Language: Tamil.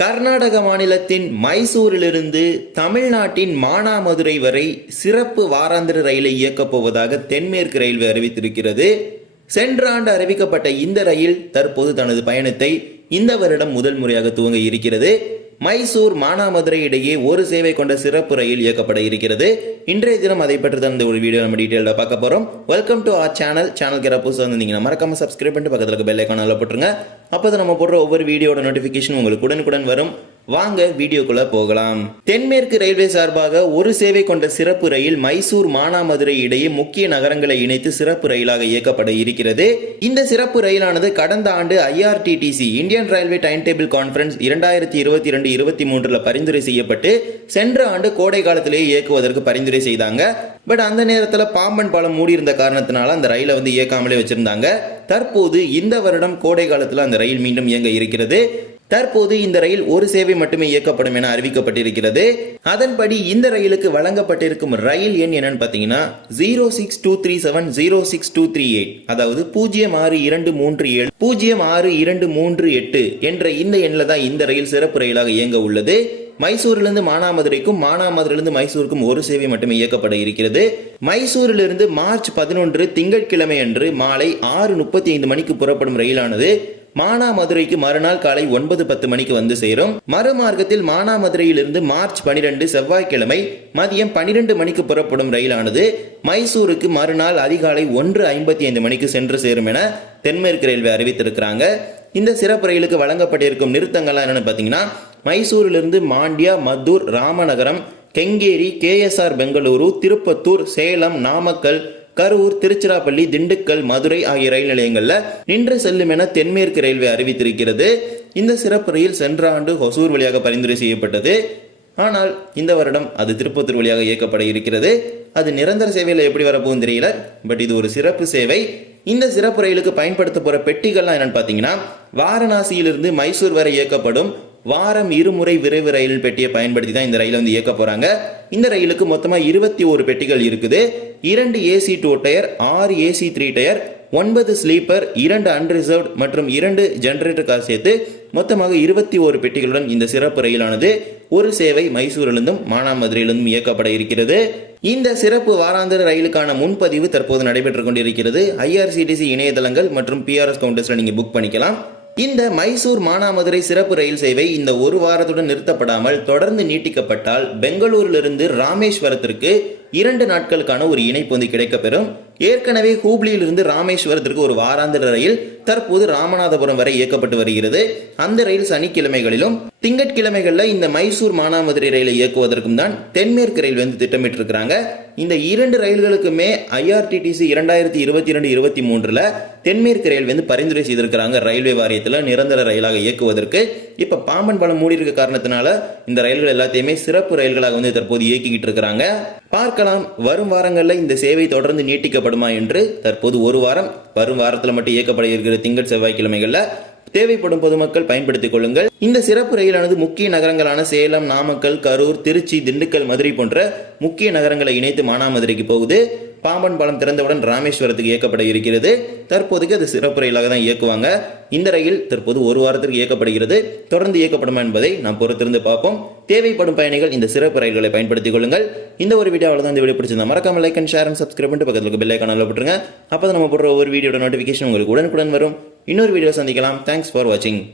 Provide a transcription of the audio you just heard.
கர்நாடக மாநிலத்தின் மைசூரிலிருந்து தமிழ்நாட்டின் மானாமதுரை வரை சிறப்பு வாராந்திர ரயிலை இயக்கப் போவதாக தென்மேற்கு ரயில்வே அறிவித்திருக்கிறது. சென்ற ஆண்டு அறிவிக்கப்பட்ட இந்த ரயில் தற்போது தனது பயணத்தை இந்த வருடம் முதல் முறையாக துவங்க இருக்கிறது. மைசூர் மானாமதுரை இடையே ஒரு சேவை கொண்ட சிறப்பு ரயில் இயக்கப்பட இருக்கிறது. இன்றைய தினம் அதை பற்றி தான் இந்த ஒரு வீடியோ நம்ம டீட்டெயிலாக பார்க்க போறோம். வெல்கம் டு ஆர் சேனலுக்கு யாராவது புதுசாக வந்தீங்கன்னா மறக்காம சப்ஸ்கிரைப் பண்ணிட்டு பக்கத்தில் இருக்க பெல் ஐகான் போட்டுருங்க. அப்போ நம்ம போடுற ஒவ்வொரு வீடியோட நோட்டிஃபிகேஷன் உங்களுக்கு உடனுக்குடன் வரும். வாங்க வீடியோக்குள்ள போகலாம். தென்மேற்கு ரயில்வே சார்பாக ஒரு சேவை கொண்ட சிறப்பு ரயில் மைசூர் மானாமதுரை இடையே முக்கிய நகரங்களை இணைத்து சிறப்பு ரயிலாக இயக்கப்பட இருக்கிறது. இந்த சிறப்பு ரயிலானது கடந்த ஆண்டு IRTTC Indian railway time table conference 2022-23 பரிந்துரை செய்யப்பட்டு சென்ற ஆண்டு கோடை காலத்திலேயே இயக்குவதற்கு பரிந்துரை செய்தாங்க. பட் அந்த நேரத்தில் பாம்பன் பாலம் மூடி இருந்த காரணத்தினால அந்த ரயிலை இயக்காமலே வச்சிருந்தாங்க. தற்போது இந்த வருடம் கோடை காலத்தில் அந்த ரயில் மீண்டும் இயங்க இருக்கிறது. தற்போது இந்த ரயில் ஒரு சேவை மட்டுமே இயக்கப்படும் என அறிவிக்கப்பட்டிருக்கிறது. அதன்படி இந்த ரயிலுக்கு வழங்கப்பட்டிருக்கும் ரயில் எண் என்னன்னு பார்த்தீங்கன்னா 06237-06238, அதாவது 06237 06238 என்ற இந்த எண்ணில் தான் இந்த ரயில் சிறப்பு ரயிலாக இயங்க உள்ளது. மைசூரிலிருந்து மானாமதுரைக்கும் மானாமதுரையிலிருந்து மைசூருக்கும் ஒரு சேவை மட்டுமே இயக்கப்பட இருக்கிறது. மைசூரிலிருந்து மார்ச் 11 திங்கட்கிழமை அன்று மாலை 6:35 மணிக்கு புறப்படும் ரயிலானது மானாமதுரைக்கு மறுநாள் காலை 9:10 மணிக்கு வந்து சேரும். மறுமார்க்கத்தில் மானாமதுரையிலிருந்து மார்ச் 12 செவ்வாய்க்கிழமை மதியம் 12 மணிக்கு புறப்படும் ரயிலானது மைசூருக்கு மறுநாள் அதிகாலை 1:55 மணிக்கு சென்று சேரும் என தென்மேற்கு ரயில்வே அறிவித்திருக்கிறாங்க. இந்த சிறப்பு ரயிலுக்கு வழங்கப்பட்டிருக்கும் நிறுத்தங்கள்லாம் என்னன்னு பார்த்தீங்கன்னா, மைசூரிலிருந்து மாண்டியா, மத்தூர், ராமநகரம், கெங்கேரி, KSR பெங்களூரு, திருப்பத்தூர், சேலம், நாமக்கல், கரூர், திருச்சிராப்பள்ளி, திண்டுக்கல், மதுரை ஆகிய ரயில் நிலையங்களில் நின்று செல்லும் என தென்மேற்கு ரயில்வே அறிவித்திருக்கிறது. இந்த சிறப்பு ரயில் சென்ற ஆண்டு ஹொசூர் வழியாக பரிந்துரை செய்யப்பட்டது. ஆனால் இந்த வருடம் அது திருப்பத்தூர் வழியாக இயக்கப்பட இருக்கிறது. அது நிரந்தர சேவையில் எப்படி வரப்போகும் தெரியல. பட் இது ஒரு சிறப்பு சேவை. இந்த சிறப்பு ரயிலுக்கு பயன்படுத்த போற பெட்டிகள்லாம் என்னன்னு பார்த்தீங்கன்னா, வாரணாசியிலிருந்து மைசூர் வரை இயக்கப்படும் வாரம் இருமுறை விரைவு ரயில் பெட்டியை பயன்படுத்தி தான் இந்த ரயிலை இயக்க போறாங்க. இந்த ரயிலுக்கு மொத்தமாக 21 பெட்டிகள் இருக்குது. 2 AC 2 tier, 6 AC 3 tier, 9 sleeper, 2 unreserved மற்றும் 2 ஜெனரேட்டர் கார் சேர்த்து மொத்தமாக 21 பெட்டிகளுடன் இந்த சிறப்பு ரயிலானது ஒரு சேவை மைசூரிலிருந்தும் மானாமதுரையிலிருந்தும் இயக்கப்பட இருக்கிறது. இந்த சிறப்பு வாராந்திர ரயிலுக்கான முன்பதிவு தற்போது நடைபெற்றுக் கொண்டிருக்கிறது. IRCTC இணையதளங்கள் மற்றும் PRS கவுண்டர்ஸ்ல நீங்க புக் பண்ணிக்கலாம். இந்த மைசூர் மானாமதுரை சிறப்பு ரயில் சேவை இந்த ஒரு வாரத்துடன் நிறுத்தப்படாமல் தொடர்ந்து நீட்டிக்கப்பட்டால் பெங்களூரிலிருந்து ராமேஸ்வரத்திற்கு 2 நாட்களுக்கான ஒரு இணைப்பு கிடைக்கப்பெறும். ஏற்கனவே ஹூப்ளியிலிருந்து ராமேஸ்வரத்திற்கு ஒரு வாராந்திர ரயில் தற்போது ராமநாதபுரம் வரை இயக்கப்பட்டு வருகிறது. அந்த ரயில் சனிக்கிழமைகளிலும் திங்கட்கிழமைகளில் இந்த மைசூர் மானாமதுரை ரயிலை இயக்குவதற்கும் தான் தென்மேற்கு ரயில்வே திட்டமிட்டு இருக்கிறாங்க. இந்த 2 ரயில்களுக்குமே IRTTC 2022-23 தென்மேற்கு ரயில்வே பரிந்துரை செய்திருக்கிறாங்க ரயில்வே வாரியத்தில் நிரந்தர ரயிலாக இயக்குவதற்கு. இப்ப பாம்பன் பாலம் மூடி இருக்க காரணத்தினால இந்த ரயில்கள் எல்லாத்தையுமே சிறப்பு ரயில்களாக தற்போது இயக்கிக்கிட்டு இருக்கிறாங்க. பார்க்கலாம் வரும் வாரங்களில் இந்த சேவை தொடர்ந்து நீட்டிக்கப்படுமா என்று. தற்போது ஒரு வாரம், வரும் வாரத்தில் மட்டும் இயக்கப்பட இருக்கிற திங்கள் செவ்வாய்க்கிழமைகள்ல தேவைப்படும் பொதுமக்கள் பயன்படுத்திக் கொள்ளுங்கள். இந்த சிறப்பு ரயிலானது முக்கிய நகரங்களான சேலம், நாமக்கல், கரூர், திருச்சி, திண்டுக்கல், மதுரை போன்ற முக்கிய நகரங்களை இணைத்து மானாமதுரைக்கு போகுது. பாம்பன் பாலம் திறந்தவுடன் ராமேஸ்வரத்துக்கு இயக்கப்பட இருக்கிறது. தற்போதைக்கு அது சிறப்பு ரயிலாக தான் இயக்குவாங்க. இந்த ரயில் தற்போது ஒரு வாரத்திற்கு இயக்கப்படுகிறது. தொடர்ந்து இயக்கப்படுமா என்பதை நாம் பொறுத்திருந்து பார்ப்போம். தேவைப்படும் பயணிகள் இந்த சிறப்பு ரயில்களை பயன்படுத்திக் கொள்ளுங்கள். இந்த ஒரு வீடியோவில் தான் இந்த வீடியோ பிடிச்சிருந்தா மறக்காம like and share and subscribe பண்ணிட்டு பக்கத்தில் பெல் ஐகான் போட்டுருங்க. அப்போ நம்ம போடுற ஒவ்வொரு வீடியோட நோட்டிஃபிகேஷன் உங்களுக்கு உடனுக்குடன் வரும். இன்னொரு வீடியோ சந்திக்கலாம். தேங்க்ஸ் ஃபார் வாட்சிங்.